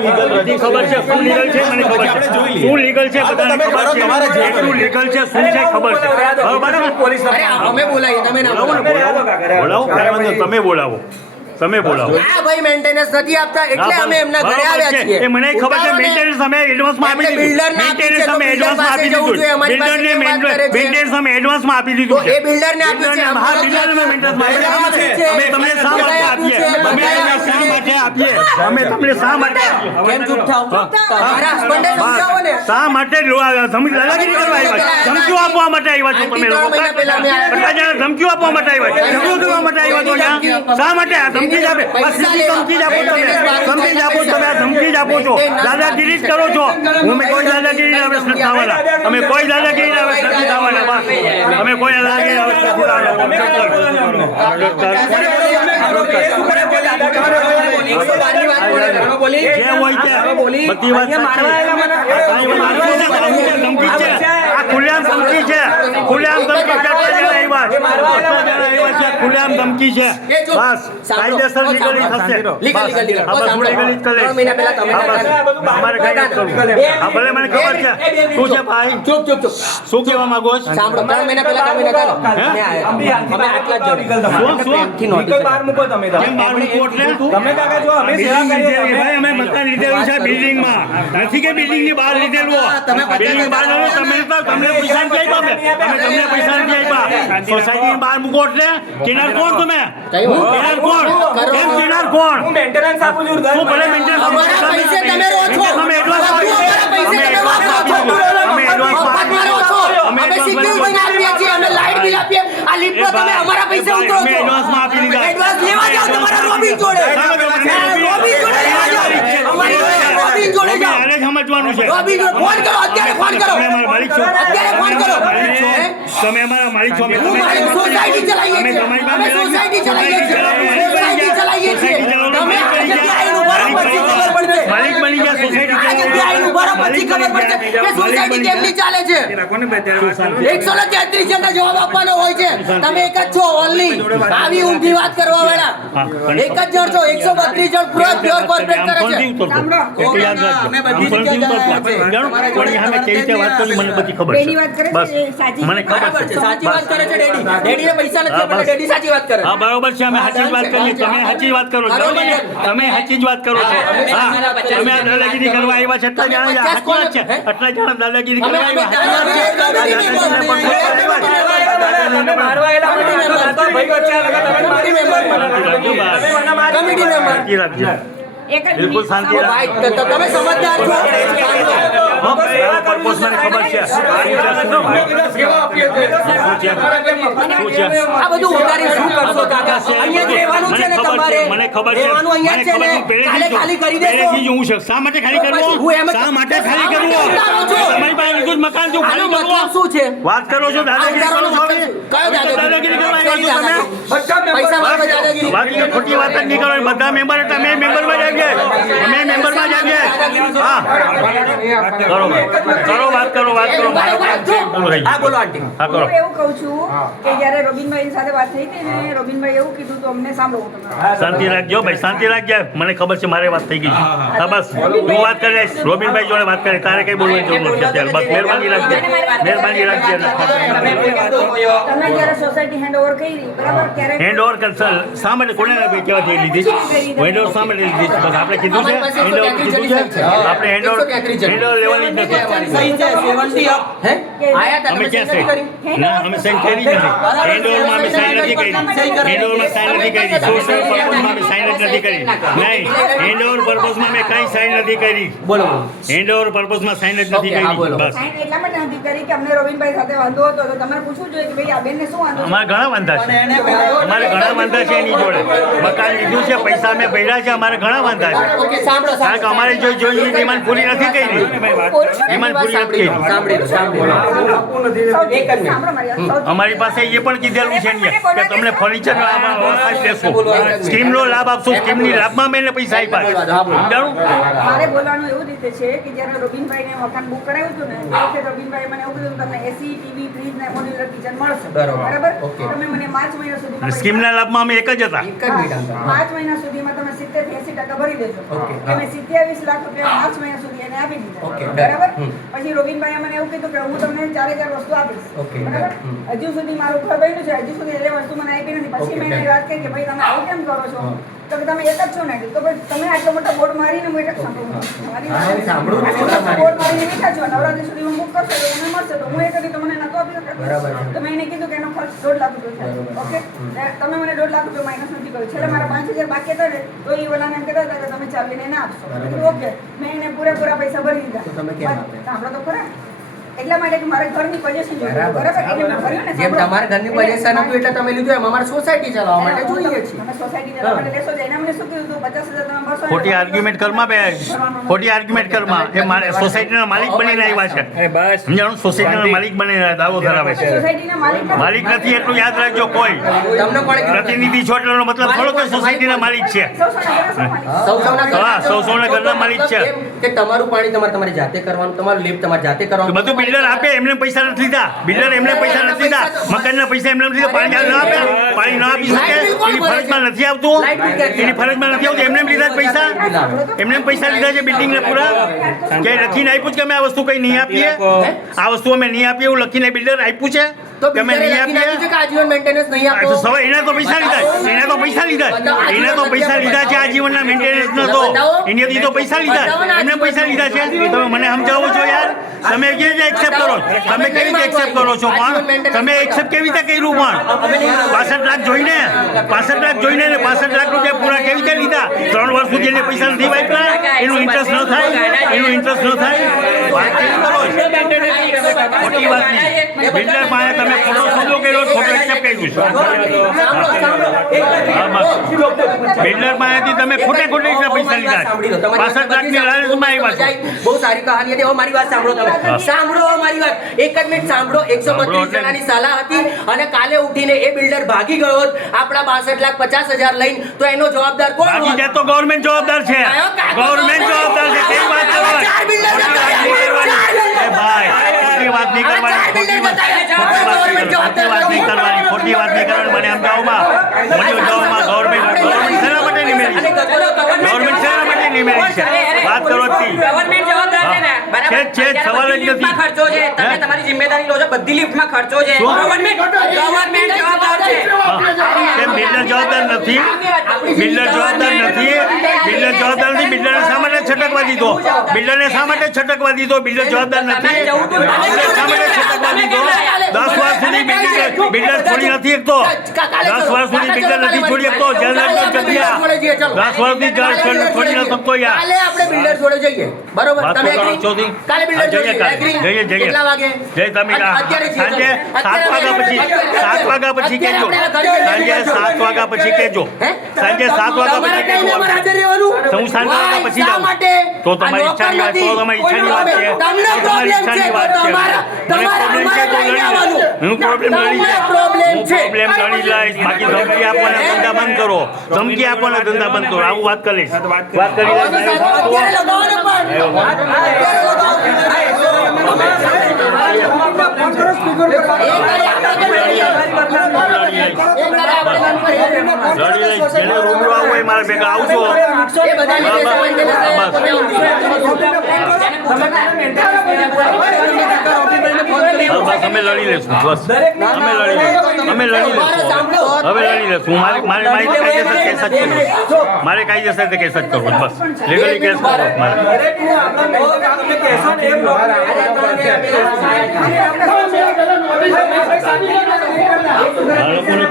બધી ખબર છે શું લીગલ છે મને ખબર છે શું લીગલ છે બધાને ખબર છે એટલું લીગલ છે શું છે ખબર છે બરાબર પોલીસ અમે બોલાવીએ તમે ના બોલાવો તમે બોલાવો તમે બોલાવો આ ભાઈ મેન્ટેનન્સ નથી આપતા એટલે અમે એમના ઘરે આવ્યા છીએ એ મને ખબર છે મેન્ટેનન્સ અમે એડવાન્સમાં આપી દીધું મેન્ટેનન્સ અમે એડવાન્સમાં આપી દીધું બિલ્ડરને મેન્ટેનન્સ અમે એડવાન્સમાં આપી દીધું એ બિલ્ડરને આપ્યું છે હા બિલ્ડરને મેન્ટેનન્સમાં અમે તમને શા માટે આપીએ અમે તમને શા માટે કેમ ચૂપ થાવ મારા હસબન્ડે સમજાવો ને શા માટે દાદાગીરી કરવા આવ્યા ધમકીઓ આપવા માટે આવ્યા છો તમે લોકો ધમકીઓ આપવા માટે આવ્યા ઝઘડો કરવા માટે આવ્યા છો શા માટે ધમકી જ આપે ધમકી જ આપો તમે ધમકી જ આપો છો દાદાગીરી જ કરો છો અમે કોઈ દાદાગીરી ના નથી થવાના અમે કોઈ દાદાગીરી ના નથી થવાના અમે કોઈ દાદાગીરી ના નથી થવાના જે હોય છે બધી વાત ધમકી છે આ ખુલ્લેઆમ ધમકી છે ખુલ્લેઆમ ધમકી ખુલ્લેઆમ ધમકી છે બસ કાયદેસર લીગલી થશે અમારે કઈ નથી કરવું હા ભલે મને ખબર છે શું છે ભાઈ ચૂપ શું કહેવા માંગો છો સાંભળો 3 મહિના પહેલા તમે નકારો અમે આટલા જ પ્રેમથી નોટિસ બહાર મૂકો તમે કેમ બહાર મૂકો એટલે તમે કાકા જો અમે સેવા કરીએ ભાઈ અમે મકાન લીધેલું છે બિલ્ડિંગમાં નથી કે બિલ્ડિંગ ની બહાર લીધેલું બિલ્ડિંગ બહાર તમને પૈસા નથી આપ્યા અમે તમને પૈસા નથી આપ્યા સોસાયટી બહાર મૂકો એટલે કિનાર કોણ તમે કિનાર કોણ કેમ કિનાર કોણ હું મેન્ટેનન્સ આપું છું હું ભલે મેન્ટેનન્સ આપું છું પૈસે તમે રહો છો અમે એડવાન્સ અમે સિગ્નલ બનાવીએ છીએ અમે લાઈટ બિલ આપીએ આ લીટ પર તમે અમારા પૈસા ઉતરો છો એડવાન્સમાં આપી દીધા એડવાન્સ લેવા જાવ તમારા રોબિન જોડે રોબિન જોડે લેવા જાવ અમારી રોબિન જોડે જાવ આને સમજવાનું છે રોબિન જોડે ફોન કરો અત્યારે ફોન કરો તમે અમારા માલિક છો અત્યારે ફોન કરો તમે અમારા માલિક છો હું મારી સોસાયટી ચલાવીએ છીએ અમે સોસાયટી ચલાવીએ છીએ તમે આ જગ્યાએ આવીને ઉભા રહો પછી ખબર પડશે માલિક બની ગયા સોસાયટી આ જગ્યાએ આવીને ઉભા રહો પછી ખબર પડશે કે સોસાયટી કેમની ચાલે છે 133 જણને જવાબ આપવાનો હોય છે તમે એક જ છો ઓનલી આવી ઊંધી વાત કરવા વાળા એક જ જણ છો 132 જણ પ્યોર કોર્પોરેટ કરે છે અમે બધી વાત કરી મને બધી ખબર છે બસ મને ખબર છે સાચી વાત કરે છે ડેડીને પૈસા નથી આપણે ડેડી સાચી વાત કરે હા બરોબર છે અમે સાચી જ વાત કરીએ તમે સાચી વાત કરો છો તમે સાચી જ વાત કરો છો હા તમે આ દાદાગીરી કરવા આવ્યા છે એટલા જણા સાચી વાત છે એટલા જણા દાદાગીરી કરવા આવ્યા બિલકુલ શાંતિ તમે સમજદાર છો આ બધું ઉતારી શું કરશો કાકા અહીંયા જ રહેવાનું છે ને તમારે મને ખબર છે રહેવાનું અહીંયા જ છે ને કાલે ખાલી કરી દેશો હું છે શા માટે ખાલી કરવો શા માટે ખાલી કરવો તમારી પાસે લીધું મકાન જો ખાલી કરવો શું છે વાત કરો છો દાદાગીરી કરો છો કયો દાદાગીરી કરવા આવ્યા છો તમે પૈસા માટે દાદાગીરી વાત ખોટી વાત જ નહીં કરો બધા મેમ્બર હતા મેં મેમ્બરમાં જ આવીએ અમે મેમ્બરમાં જ આવીએ હા કરો વાત કરો હા બોલો આંટી હા કરો હું એવું કહું છું કે જ્યારે રોબિનભાઈ સાથે વાત થઈ હતી ને રોબિનભાઈ એવું કીધું તો અમને સાંભળો શાંતિ રાખજો ભાઈ શાંતિ રાખજો મને ખબર છે મારે વાત થઈ ગઈ છે હા બસ હું વાત કરીશ રોબિનભાઈ જોડે વાત કરી તારે કઈ બોલવાની જરૂર નથી અત્યારે બસ મહેરબાની રાખજે તમે જ્યારે સોસાયટી હેન્ડઓવર કરી બરાબર ત્યારે હેન્ડઓવર શા માટે કોને કહેવાથી લીધી હેન્ડઓવર શા માટે લીધી બસ આપણે કીધું છે હેન્ડઓવર કીધું છે આપણે હેન્ડઓવર લેવાની જ નથી સહી છે 70 અપ હે આયા તા અમે ક્યાં સાઈન ના અમે સાઈન કરી જ નથી હેન્ડઓવરમાં અમે સાઈન નથી કરી હેન્ડઓવરમાં સાઈન નથી કરી સોશિયલ પર્પઝમાં અમે સાઈન જ નથી કરી નહીં હેન્ડઓવર પર્પઝમાં મેં કાંઈ સાઈન નથી કરી બોલો હેન્ડઓવર પર્પઝમાં સાઈન જ નથી કરી બસ સાઈન એટલા માટે નથી કરી કે અમને રોબિનભાઈ સાથે વાંધો હતો તો તમારે પૂછવું જોઈએ કે ભાઈ આ બેનને શું વાંધો અમારે ઘણા વાંધા છે અમારે ઘણા વાંધા છે એની જોડે મકાન લીધું છે પૈસા અમે ભર્યા છે અમારે ઘણા વાંધા છે ઓકે સાંભળો કારણ કે અમારે જોઈ ડિમાન્ડ પૂરી નથી કરી ડિમાન્ડ પૂરી નથી કરી અમારી પાસે એ પણ કીધેલું છે કે તમને ફર્નિચર દેશો સ્કીમનો લાભ આપશો સ્કીમની લાભમાં મેં પૈસા આપ્યા મારે બોલવાનું એવું રીતે છે કે જ્યારે રોબિનભાઈને મકાન બુક કરાવ્યું હતું ને એ વખતે રોબિનભાઈ મને એવું કીધું તમને એસી ટીવી ફ્રીજ ને મોડ્યુલર કિચન મળશે બરાબર ઓકે. તમે મને માર્ચ મહિના સુધીમાં સ્કીમના લાભમાં અમે એક જ હતા. એક જ મિનિટ આમ. માર્ચ મહિના સુધીમાં તમે 70 થી 80% ભરી દેજો ઓકે. તમે 27 લાખ રૂપિયા માર્ચ મહિના સુધી એને આપી ઓકે. દીધા બરાબર હમ. પછી રોબિનભાઈએ મને એવું કીધું કે હું તમને 4000 વસ્તુ આપીશ ઓકે. બરાબર હમ. હજુ સુધી મારું ઘર બન્યું છે હજુ સુધી એ વસ્તુ મને આપી નથી પછી ઓકે. મેં એને વાત કરી કે ભાઈ તમે આવું કેમ કરો છો હા. તો કે તમે એક જ છો ને તો ભાઈ તમે આટલો મોટો બોર્ડ મારીને હું એક જ સાંભળું તમારી હા, વાત સાંભળું જ છું આટલો મોટો તમારી. બોર્ડ મારીને બેઠા છો નવરાત્રી સુધીમાં બુક કરશો તો મને મળશે તો હું એ કરી તો મને નતો આપી શકે બરાબર છે. તો મેં એને કીધું કે એનો ખર્ચ 1.5 લાખ રૂપિયા બરાબર. થાય ઓકે તમે મને 1.5 લાખ રૂપિયા માઇનસ નથી કર્યું છેલ્લે મારા 5000 બાકી હતા ને તો એ ઓલાને એમ કહેતા હતા કે તમે ચાલીને ના આપશો મેં કીધું ઓકે મેં એને પૂરેપૂરા પૈસા ભરી દીધા તો તમે કેમ આપ્યા? સાંભળો તો ખરા એટલા માટે કે મારે ઘરની પોઝિશન જોઈએ બરાબર. બરાબર એટલે મેં ભર્યું ને જેમ તમારા ઘરની પોઝિશન હતું એટલે તમે લીધું એમ અમારે સોસાયટી ચલાવવા માટે જોઈએ છીએ. તમે સોસાયટી જવા માટે લેશો જ. એને અમને શું કીધું હતું? 50,000 તમે ભરશો ને ખોટી આર્ગ્યુમેન્ટ કરમાં બે ખોટી આર્ગ્યુમેન્ટ કરમાં એ મારે સોસાયટીના માલિક બનીને આવ્યા છે. અરે બસ સમજાણું? સોસાયટીના માલિક બનીને દાવો ધરાવે છે. સોસાયટીના માલિક માલિક નથી એટલું યાદ રાખજો. કોઈ તમને કોણે કીધું? પ્રતિનિધિ છો એટલો મતલબ થોડો કે સોસાયટીના માલિક છે. સૌના હા, સૌના ઘરના માલિક છે. એમ કે તમારું પાણી તમારે જાતે કરવાનું, તમારું લેબ તમારે જાતે તો કરવાનું. બધું બિલ્ડર આપે, એમને પૈસા નથી લીધા. બિલ્ડર એમને પૈસા નથી લીધા. મકાનના પૈસા એમને નથી લીધા. પાણી ના આપે, પાણી ના આપી શકે. એની ફરજમાં નથી આવતું. એની ફરજમાં નથી આવતું. એમને એમ લીધા જ પૈસા. એમને એમ પૈસા લીધા છે બિલ્ડિંગને પૂરા. કે લખીને આપ્યું છે કે અમે આ વસ્તુ કઈ નહીં આપીએ, આ વસ્તુ અમે નહીં આપીએ એવું લખીને બિલ્ડર આપ્યું છે તો કે અમે બિલ્ડરે નહીં લખીને આપ્યું છે આપીએ. કે આજીવન મેન્ટેનન્સ નહીં આ આપો. તો સવાલ એના તો પૈસા લીધા, એના તો પૈસા લીધા, એના તો પૈસા લીધા છે આજીવનના મેન્ટેનન્સ નો તો એનાથી તો પૈસા લીધા, એમને પૈસા લીધા છે. તમે મને સમજાવો છો યાર, તમે કેવી રીતે એક્સેપ્ટ કરો છો? તમે કેવી રીતે એક્સેપ્ટ કરો છો? પણ તમે એક્સેપ્ટ કેવી રીતે કર્યું? પણ 65 લાખ જોઈને 65 લાખ જોઈને ને 65 લાખ રૂપિયા પૂરા કેવી રીતે લીધા? 3 વર્ષ સુધી એને પૈસા નથી વાપર્યા, એનું ઇન્ટરેસ્ટ ન થાય, એનું ઇન્ટરેસ્ટ ન થાય. વાત કેવી કરો છો? ખોટી વાત નહીં. બિલ્ડર પાસે તમે ખોટો સોદો કર્યો, ખોટો એક્સેપ્ટ કર્યું છે. બિલ્ડર પાસેથી તમે ખોટે ખોટી રીતે પૈસા લીધા છે. 65 લાખની લાલચમાં આવ્યા છે. બહુ સારી કહાની હતી. હવે મારી વાત સાંભળો તમે. સાંભળો હવે મારી વાત. એક જ મિનિટ સાંભળો. 132 જણાની સાલા હતી અને કાલે ઉઠીને એ બિલ્ડર ભાગી ગયો હોત આપણા 62,50,000 લઈને, તો એનો જવાબદાર કોણ બાકી હોત? જાય તો ગવર્મેન્ટ જવાબદાર છે. ગવર્મેન્ટ જવાબદાર છે. કેવી વાત કરો? ચાર બિલ્ડર બતાવ્યા. એ ભાઈ, ખોટી વાત નહીં કરવાની. ખોટી વાત નહીં કરવાની. ખોટી વાત નહીં કરવાની. મને સમજાવમાં ગવર્મેન્ટ શેના માટે નિમેલી છે? ગવર્મેન્ટ શેના માટે નિમેલી છે? વાત કરો જ થી. ગવર્મેન્ટ જવાબદાર છે ને બરાબર. છે જ, સવાલ જ બધી નથી. લિફ્ટમાં ખર્ચો છે, તમે હે? તમારી જિમ્મેદારી લો છો, બધી લિફ્ટમાં ખર્ચો છે. શું? ગવર્મેન્ટ જવાબદાર છે. કેમ બિલ્ડર જવાબદાર નથી? બિલ્ડર જવાબદાર નથી. બિલ્ડર જવાબદાર નથી. બિલ્ડરને શા માટે છટકવા દીધો? બિલ્ડરને શા માટે છટકવા દીધો? બિલ્ડર જવાબદાર નથી. બિલ્ડર શા માટે છટકવા દીધો? 10 વર્ષ સુધી બિલ્ડર છોડી નથી શકતો. 10 વર્ષ સુધી બિલ્ડર નથી છોડી શકતો. જનરલ જગ્યા 10 વર્ષથી છોડી ન શકતો યાર. કાલે આપણે બિલ્ડર જોડે જઈએ. બરોબર? વાત તમે તો કરો agree? છો દી? કાલે બિલ્ડર હા, જઈએ જોડે કાલે. agree? જઈએ. કેટલા વાગે? જય તમે અત્યારે છીએ, સાંજે ચલો. 7 વાગ્યા પછી અત્યારે 7 વાગ્યા પછી અત્યારે કહેજો. આપણે સાંજે 7 વાગ્યા પછી કહેજો. હે? સાંજે 7 વાગ્યા તમારા પછી ટાઈમે અમારે હાજર કહેજો. રહેવાનું? તો હું સાંજે વાગ્યા પછી શા જાઉં. માટે? તો તમારી આ ઈચ્છાની વાત, નોકર તો તમારી નથી. ઈચ્છાની વાત છે. તમને તો તમારી problem છે, ઈચ્છાની વાત તો છે. તમારા- મને તમારા- problem છે તો અમારા લડી આવવાનું. લઈશ. હું problem લડી તમને લઈશ. problem હું છે. problem લડી લઈશ. બાકી ધમકી આપવાના ધંધા બંધ કરો. ધમકી આપવાના ધંધા બંધ કરો. આવું વાત કરીશ. વાત કરી અત્યારે લગાવો ને પણ. અત્યારે લગાવો. લડી લઈશ. જેને રૂબરૂ આવવું હોય મારા ભેગા આવજો. એ બધાની પૈસા બસ અમે લડી લઈશું. બસ અમે લડી લઈશું. અમે લડી લઈશું. હવે લડી લઈશું. મારે કાયદેસર કેસ જ કરવો. મારે કાયદેસર કેસ જ કરવો. બસ લીગલી કેસ કરવો મારે. દરેકનું આપણે તમે કહેશો ને એમ આ લોકોને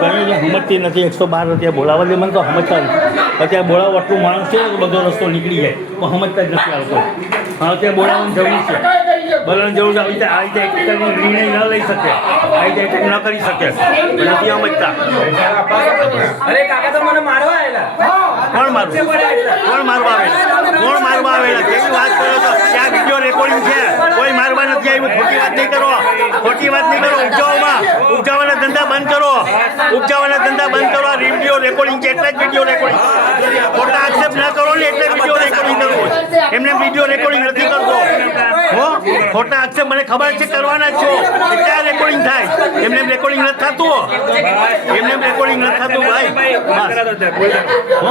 કહ્યું છે સમજતી નથી. 112 અત્યારે બોલાવવા દે. મને તો સમજતા નથી. અત્યારે બોલાવો આટલું માણસ છે ને તો બધો રસ્તો નીકળી જાય તો સમજતા જ નથી આવતો. હા, અત્યારે બોલાવવાની જરૂર છે. બોલાવવાની જરૂર છે. આ રીતે એક નિર્ણય ન લઈ શકે, આ રીતે એટેક ન કરી શકે. નથી સમજતા. અરે કાકા તો મને મારવા આવેલા. કોણ મારવા આવેલા? કોણ મારવા આવેલા? કેવી વાત કરો છો? ત્યાં વિડીયો રેકોર્ડિંગ છે. કોઈ મારવા નથી આવ્યું. ખોટી વાત નહીં કરો. ખોટી વાત નહીં કરો. ઉપજાવાના ધંધા બંધ બંધ કરો, ઉપજાવાના ધંધા બંધ કરો. આ વિડીયો રેકોર્ડિંગ છે એટલે જ વિડીયો રેકોર્ડિંગ. ખોટા આક્ષેપ ના કરો ને એટલે વિડીયો રેકોર્ડિંગ કરવો. એમને વિડીયો રેકોર્ડિંગ નથી કરતો. હો, ખોટા આક્ષેપ મને ખબર છે કરવાના જ છો એટલે આ રેકોર્ડિંગ થાય. એમને રેકોર્ડિંગ નથી થતું. એમને રેકોર્ડિંગ નથી થતું ભાઈ. હો,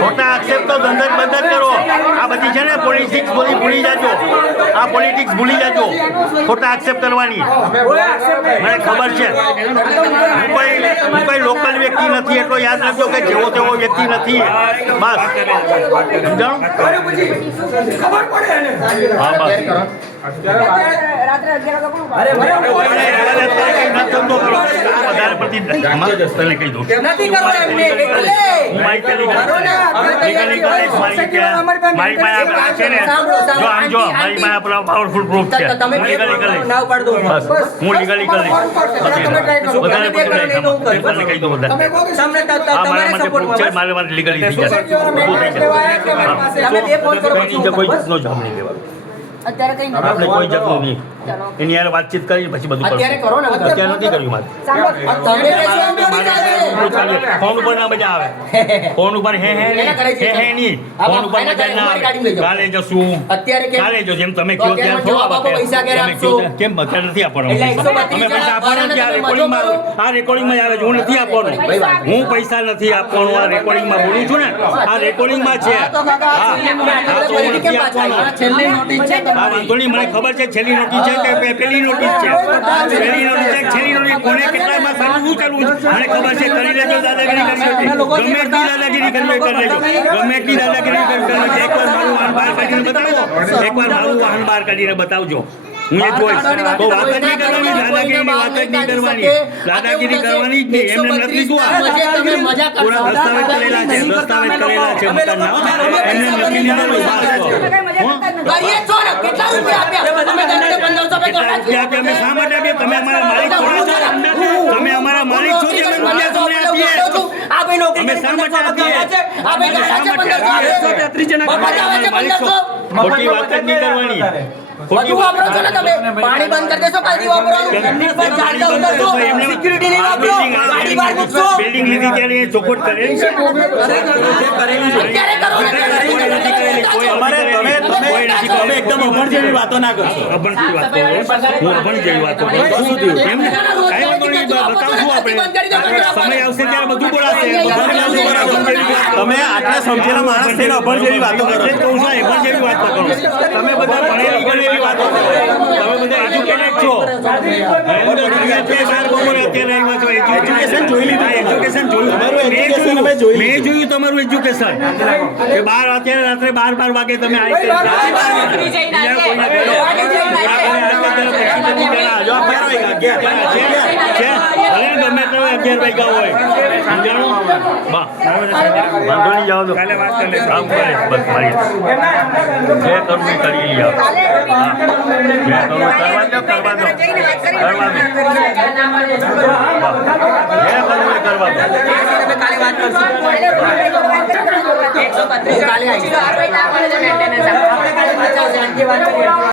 ખોટા આક્ષેપ તો ધંધા જ બંધ જ કરો. આ બધી છે ને પોલિટિક્સ બધી ભૂલી જાજો. આ પોલિટિક્સ ભૂલી જાજો. ખોટા આક્ષેપ કરવાની મને ખબર છે. હું કોઈ લોકલ વ્યક્તિ નથી એટલો યાદ રાખજો કે જેવો તેવો વ્યક્તિ નથી. બસ સમજાણું? હા બસ. રાત્રે 11 વાગે કોણ અરે ઉપાડે? વધારે પડતી તને કહી દઉં. નથી કરવું એમને એટલે હું મારી પેલી મારી પાસે આ છે ને જો આમ જો મારી પાસે પેલા પાવરફુલ પ્રૂફ છે. તમે હું લીગલી કરી ના ઉપાડ દો બસ હું લીગલી કરી વધારે પડતી તને કહી દઉં બધા. તમને આ મારા માટે પ્રૂફ છે. મારે લીગલી થઈ જશે. તમે બે ફોન કરો બીજા કોઈ જાતનો જવાબ નહીં દેવાનો. અત્યારે કઈ નથી. આપણે કોઈ જાતનું નહીં. એની યાર વાતચીત કરી પછી બધું અત્યારે કરશું. કરો ને અત્યારે નથી કર્યું મારે. સાંભળો. તમે કહેશો એમ થોડી ચાલે. ફોન ઉપર ના મજા આવે. ફોન ઉપર હે નહીં. ફોન ઉપર મજા ના આવે. કાલે જશું. અત્યારે કેમ? કાલે જો જેમ તમે કહો ત્યાં થોડા જવાબ આપો, પૈસા ક્યારે તમે કહો આપશો? ત્યાં કેમ અત્યારે નથી આપવાનો. એટલે 132 અમે પૈસા આપવાના નથી. આ જણા રેકોર્ડિંગમાં મજો આ રેકોર્ડિંગમાં આવે છે. હું નથી આપવાનો. હું પૈસા નથી આપવાનો. આ રેકોર્ડિંગમાં બોલું છું ને. આ રેકોર્ડિંગમાં છે. હા તો હું નથી આપવાનો. છેલ્લી નોટિસ છે હા વાંધો નહીં. મને ખબર છે છેલ્લી નોટિસ છે કે પેલી નોટિસ છે. છેલ્લી નોટિસ છે. છેલ્લી નોટિસ કોને કેટલામાં સારું શું કરવું મને ખબર છે. કરી લેજો દાદાગીરી કરી લેજો. ગમે એટલી દાદાગીરી કરવી હોય કરી લેજો. ગમે એટલી દાદાગીરી કરી લેજો. એકવાર મારું વાહન બહાર કાઢીને બતાવો. એકવાર મારું વાહન બહાર કાઢીને બતાવજો. હું એ જોઈશ. તો વાત જ નહીં કરવાની. દાદાગીરીની વાત જ નહીં કરવાની. દાદાગીરી કરવાની જ નહીં. એમને નથી જોવા. પૂરા દસ્તાવેજ કરેલા છે. દસ્તાવેજ કરેલા છે મકાનના. એમને નથી લીધેલું. કરીએ છો ને કેટલા રૂપિયા આપ્યા તમે તમને 1500 રૂપિયા કે અમે શા માટે આપીએ? તમે અમારા માલિક થોડા છો. તમે અમારા માલિક છો કે અમે રૂપિયા તમને આપીએ? આ ભાઈ નોકરી અમે શા માટે આપીએ? આ ભાઈ ગાડા છે 1500 મફત આવે છે 1500 ખોટી વાત જ નહીં કરવાની. બધું વાપરો છો ને તમે પાણી બંધ કરી દેશો કાલથી વાપરવાનું એમની પર ચાલતા ઉતરશો સિક્યુરિટી નહીં વાપરો ગાડી બહાર મૂકશો બિલ્ડિંગ લીધી ત્યારે એ ચોખવટ કરેલી છે. અત્યારે કરો ને તમે એકદમ અભણ જેવી વાતો ના કરશો. અભણ જેવી વાતો હું અભણ જેવી વાતો કરું. શું થયું? એમ ને કાંઈ વાંધો નહીં. બતાવશું આપણે. સમય આવશે ત્યારે બધું બોલાશે. તમે આટલા સમજેલા માણસ થઈને અભણ જેવી વાતો કરો. એટલે જ કહું છું અભણ જેવી વાતો કરો. તમે બધા ભણેલી ગણેલી વાતો કરો. તમે બધા એજ્યુકેટેડ છો. એજ્યુકેશન જોઈ લીધું. એજ્યુકેશન જોયું. મેં જોયું તમારું એજ્યુકેશન. કે 12 અત્યારે રાત્રે 12 વાગે તમે આવી નોકરી જઈને ગમે તો 11 વાગ્યા હોય. સમજાણું? વાંધો નહીં. જાઓ તો કાલે વાત કરી લે. કામ કરે બસ મારી જે કરવું એ કરી લઈએ. હા જે કરવું કરવા દો. કરવા દો. કરવા દો. જે કરવું એ કરવા દો. કાલે વાત કરશું કાલે આવી. આપણે કાલે વાત કરીએ